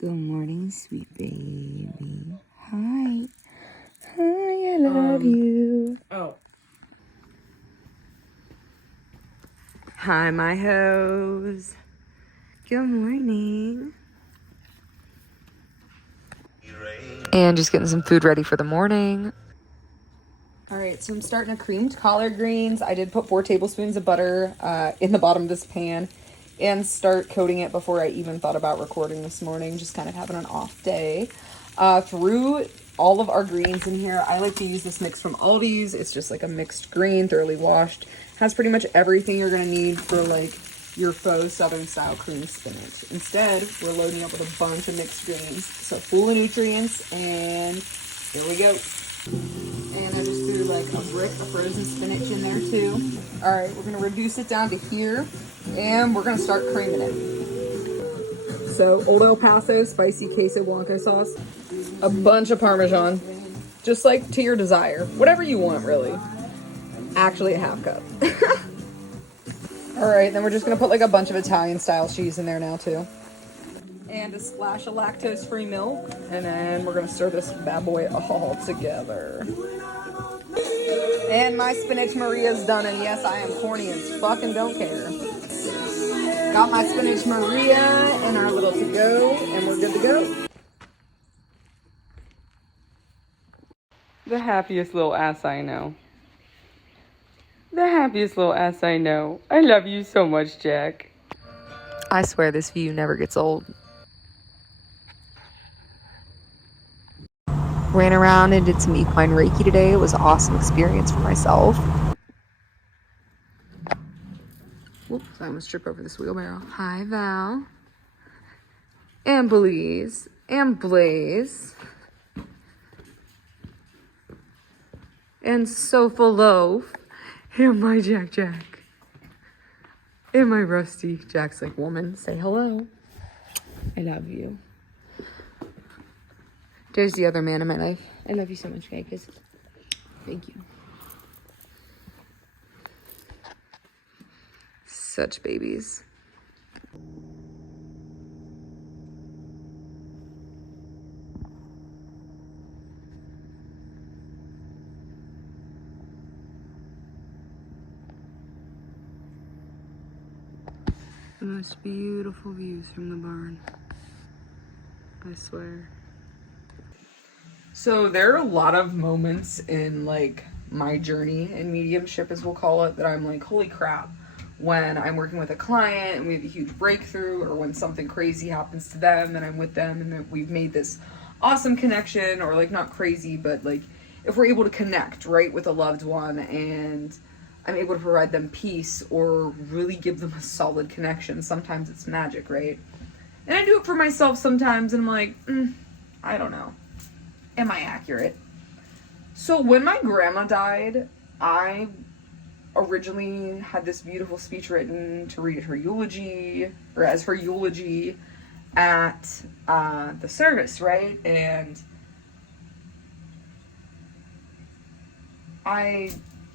Good morning, sweet baby. Hi. Hi, I love you. Oh. Hi, my hoes. Good morning. And just getting some food ready for the morning. All right, so I'm starting a creamed collard greens. I did put 4 tablespoons of butter in the bottom of this pan and start coating it before I even thought about recording this morning, just kind of having an off day. Through all of our greens in here, I like to use this mix from Aldi's. It's just like a mixed green, thoroughly washed. Has pretty much everything you're gonna need for like your faux southern style cream spinach. Instead, we're loading up with a bunch of mixed greens, so full of nutrients, and here we go. And I just threw like a brick of frozen spinach in there too. All right, we're gonna reduce it down to here, and we're gonna start creaming it. So Old El Paso spicy queso blanco sauce, a bunch of Parmesan, just like to your desire, whatever you want really. Actually, a half cup. All right, then we're just gonna put like a bunch of Italian style cheese in there now too. And a splash of lactose-free milk, and then we're gonna stir this bad boy all together. And my spinach Maria's done, and yes, I am corny as fuck and don't care. Got my spinach Maria in our little to-go, and we're good to go. The happiest little ass I know. The happiest little ass I know. I love you so much, Jack. I swear this view never gets old. Ran around and did some equine Reiki today. It was an awesome experience for myself. Whoops, I almost tripped over this wheelbarrow. Hi, Val. And Belize. And Blaze. And Sofa Loaf. And my Jack. And my Rusty. Jack's like, woman, say hello. I love you. There's the other man in my life. I love you so much, guys. Thank you. Such babies. The most beautiful views from the barn. I swear. So there are a lot of moments in like my journey in mediumship, as we'll call it, that I'm like, holy crap. When I'm working with a client and we have a huge breakthrough, or when something crazy happens to them and I'm with them and that we've made this awesome connection, or like not crazy, but like if we're able to connect, right, with a loved one and I'm able to provide them peace or really give them a solid connection, sometimes it's magic, right? And I do it for myself sometimes and I'm like, I don't know. Am I accurate? So when my grandma died, I originally had this beautiful speech written to read at her eulogy, or as her eulogy at the service, right? And I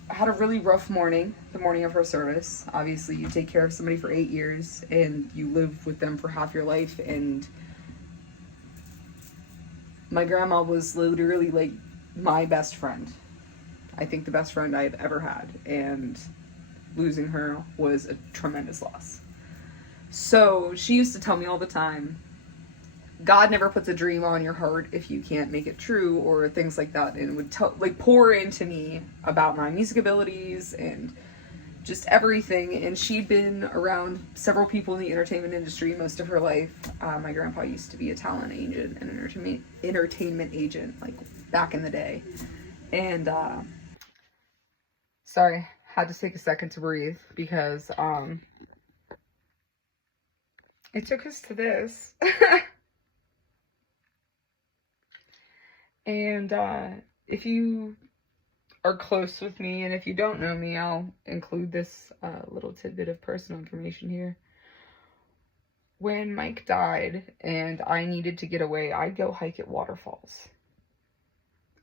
had a really rough morning, the morning of her service. Obviously, you take care of somebody for 8 years and you live with them for half your life, and my grandma was literally like my best friend. I think the best friend I've ever had, and losing her was a tremendous loss. So she used to tell me all the time, God never puts a dream on your heart if you can't make it true, or things like that, and would pour into me about my music abilities and just everything. And she'd been around several people in the entertainment industry most of her life. My grandpa used to be a talent agent and entertainment agent, like back in the day. And sorry, had to take a second to breathe because it took us to this. And if you are close with me, and if you don't know me, I'll include this little tidbit of personal information here. When Mike died and I needed to get away, I'd go hike at waterfalls.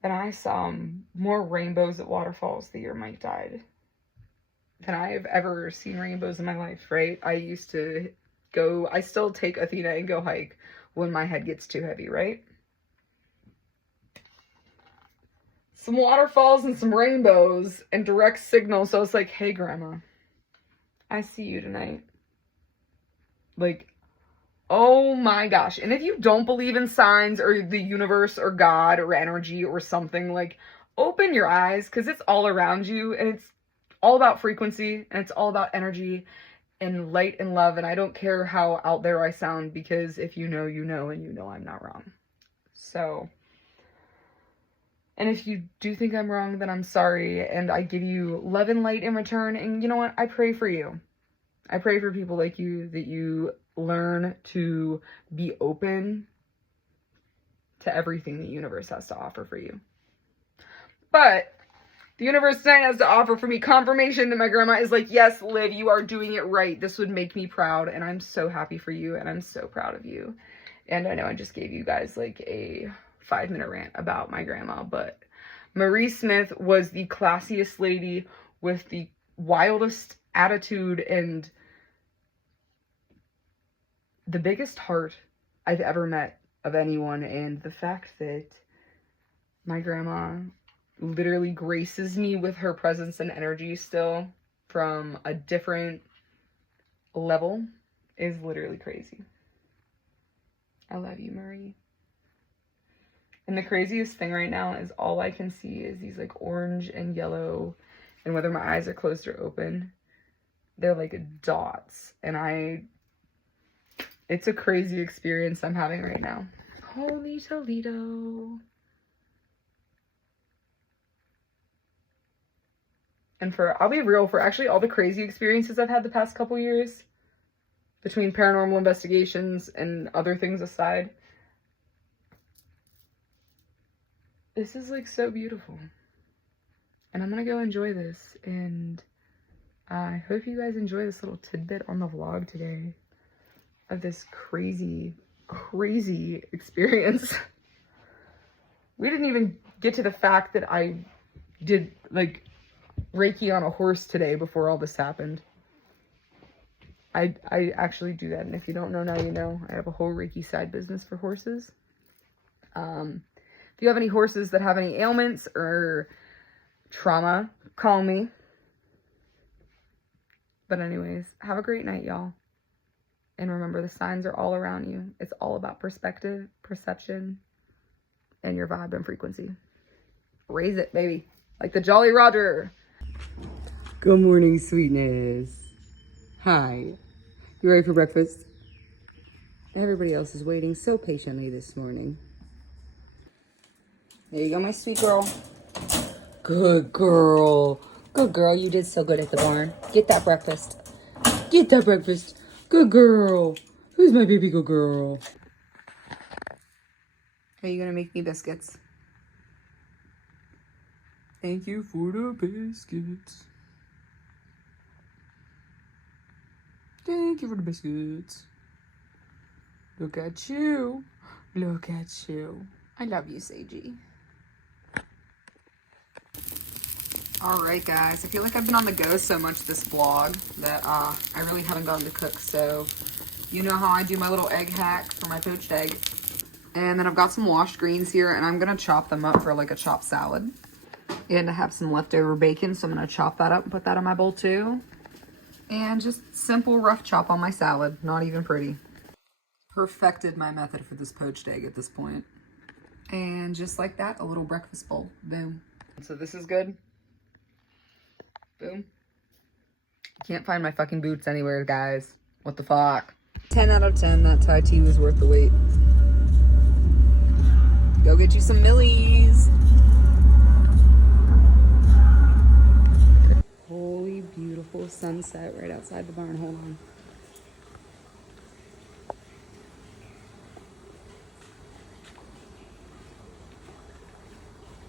And I saw more rainbows at waterfalls the year Mike died than I have ever seen rainbows in my life, right? I used to go, I still take Athena and go hike when my head gets too heavy, right? Some waterfalls and some rainbows and direct signal. So it's like, hey, Grandma, I see you tonight. Like, oh my gosh. And if you don't believe in signs or the universe or God or energy or something, like, open your eyes, because it's all around you, and it's all about frequency, and it's all about energy and light and love. And I don't care how out there I sound, because if you know, you know, and you know I'm not wrong. So, and if you do think I'm wrong, then I'm sorry, and I give you love and light in return. And you know what? I pray for you. I pray for people like you, that you learn to be open to everything the universe has to offer for you. But the universe tonight has to offer for me confirmation that my grandma is like, yes, Liv, you are doing it right. This would make me proud, and I'm so happy for you, and I'm so proud of you. And I know I just gave you guys like a 5-minute rant about my grandma, but Marie Smith was the classiest lady with the wildest attitude and the biggest heart I've ever met of anyone. And the fact that my grandma literally graces me with her presence and energy still from a different level is literally crazy. I love you, Marie. And the craziest thing right now is all I can see is these like orange and yellow, and whether my eyes are closed or open, they're like dots. And it's a crazy experience I'm having right now. Holy Toledo. And I'll be real, for actually all the crazy experiences I've had the past couple years, between paranormal investigations and other things aside, this is like so beautiful. And I'm gonna go enjoy this, and I hope you guys enjoy this little tidbit on the vlog today of this crazy, crazy experience. We didn't even get to the fact that I did like Reiki on a horse today before all this happened. I actually do that, and if you don't know now, you know. I have a whole Reiki side business for horses. If you have any horses that have any ailments or trauma, call me. But anyways, have a great night, y'all. And remember, the signs are all around you. It's all about perspective, perception, and your vibe and frequency. Raise it, baby. Like the Jolly Roger. Good morning, sweetness. Hi. You ready for breakfast? Everybody else is waiting so patiently this morning. There you go, my sweet girl. Good girl. Good girl. You did so good at the barn. Get that breakfast. Get that breakfast. Good girl. Who's my baby good girl? Are you gonna make me biscuits? Thank you for the biscuits. Thank you for the biscuits. Look at you. Look at you. I love you, Seiji. Alright guys, I feel like I've been on the go so much this vlog that I really haven't gotten to cook. So you know how I do my little egg hack for my poached egg. And then I've got some washed greens here, and I'm gonna chop them up for like a chopped salad. And I have some leftover bacon, so I'm gonna chop that up and put that in my bowl too. And just simple rough chop on my salad, not even pretty. Perfected my method for this poached egg at this point. And just like that, a little breakfast bowl. Boom. So this is good. Boom. Can't find my fucking boots anywhere, guys. What the fuck? 10 out of 10. That Thai tea was worth the wait. Go get you some Millies. Holy beautiful sunset right outside the barn. Hold on.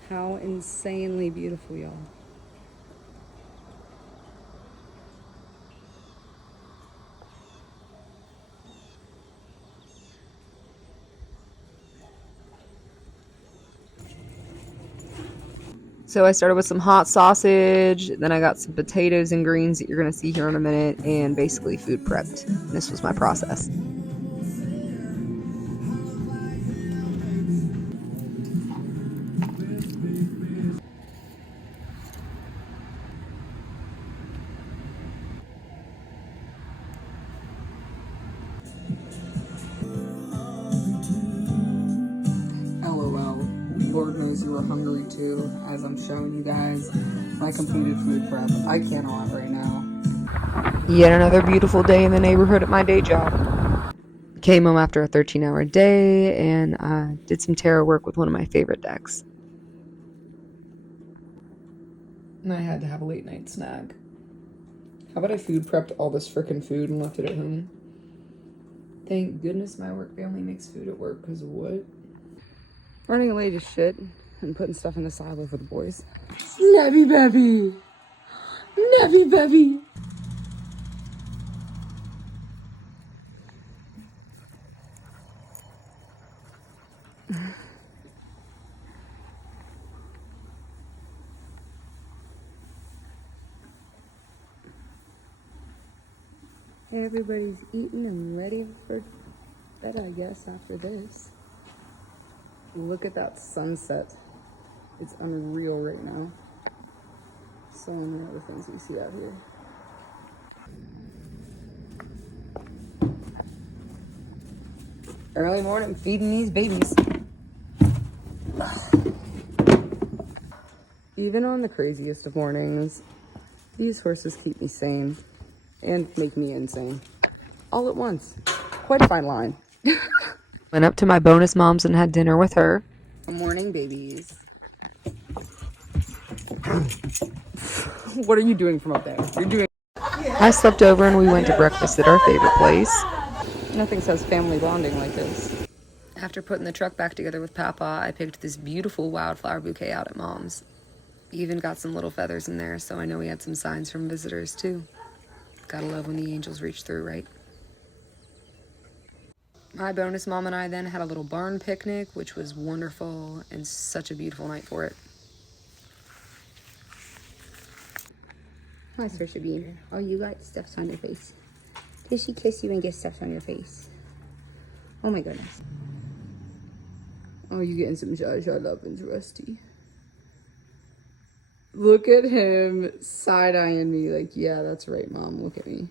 How insanely beautiful, y'all. So I started with some hot sausage, then I got some potatoes and greens that you're going to see here in a minute, and basically food prepped. This was my process. Lord knows you were hungry too, as I'm showing you guys my completed food prep. I cannot right now. Yet another beautiful day in the neighborhood at my day job. Came home after a 13-hour day and did some tarot work with one of my favorite decks. And I had to have a late night snack. How about I food prepped all this frickin' food and left it at home? Thank goodness my work family makes food at work, because what? Running late as shit and putting stuff in the silo for the boys. Livvy Behm! Livvy Behm! Everybody's eating and ready for bed, I guess, after this. Look at that sunset. It's unreal right now. So many other things we see out here. Early morning feeding these babies. Even on the craziest of mornings, these horses keep me sane and make me insane. All at once. Quite a fine line. Went up to my bonus mom's and had dinner with her. Good morning, babies. What are you doing from up there? You're doing... I slept over and we went to breakfast at our favorite place. Nothing says family bonding like this. After putting the truck back together with Papa, I picked this beautiful wildflower bouquet out at Mom's. Even got some little feathers in there, so I know we had some signs from visitors too. Gotta love when the angels reach through, right? My bonus mom and I then had a little barn picnic, which was wonderful and such a beautiful night for it. Hi, Livvy Behm. Oh, you got stuff on your face. Did she kiss you and get stuff on your face? Oh my goodness. Oh, you getting some Zsa Zsa lovin's Rusty. Look at him side-eyeing me like, yeah, that's right, Mom. Look at me.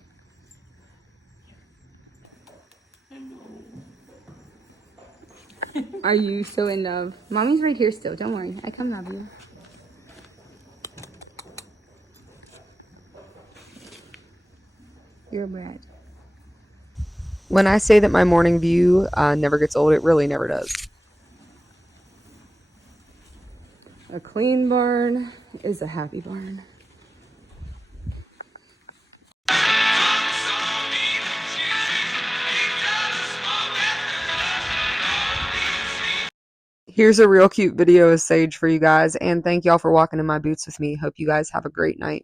Are you so in love? Mommy's right here still. Don't worry. I come love you. You're a brat. When I say that my morning view never gets old, it really never does. A clean barn is a happy barn. Here's a real cute video of Sage for you guys, and thank y'all for walking in my boots with me. Hope you guys have a great night.